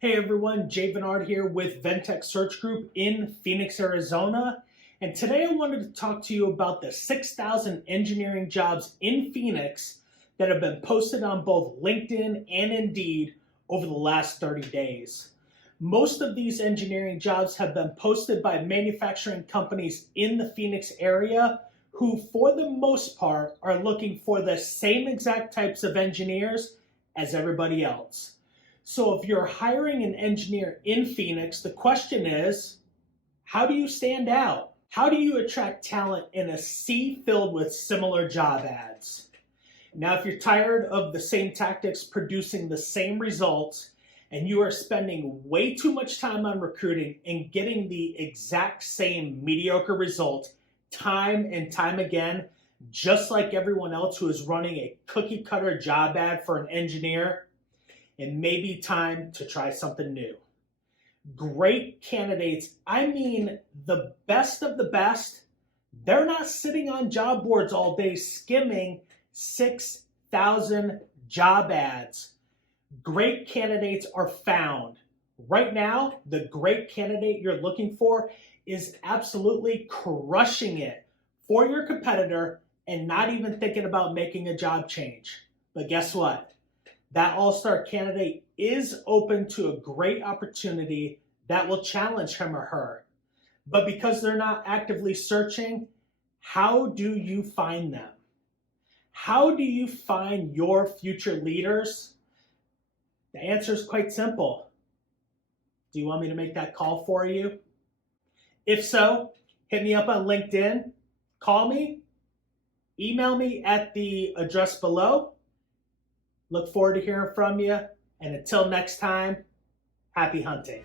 Hey everyone, Veniard here with Ventech Search Group in Phoenix, Arizona. And today I wanted to talk to you about the 6,000 engineering jobs in Phoenix that have been posted on both LinkedIn and Indeed over the last 30 days. Most of these engineering jobs have been posted by manufacturing companies in the Phoenix area who, for the most part, are looking for the same exact types of engineers as everybody else. So if you're hiring an engineer in Phoenix, the question is, how do you stand out? How do you attract talent in a sea filled with similar job ads? Now, if you're tired of the same tactics producing the same results, and you are spending way too much time on recruiting and getting the exact same mediocre result time and time again, just like everyone else who is running a cookie cutter job ad for an engineer, it may be time to try something new. Great candidates, I mean the best of the best, they're not sitting on job boards all day skimming 6,000 job ads. Great candidates are found. Right now, the great candidate you're looking for is absolutely crushing it for your competitor and not even thinking about making a job change. But guess what? That all-star candidate is open to a great opportunity that will challenge him or her. But because they're not actively searching, how do you find them? How do you find your future leaders? The answer is quite simple. Do you want me to make that call for you? If so, hit me up on LinkedIn, call me, email me at the address below. Look forward to hearing from you. And until next time, happy hunting.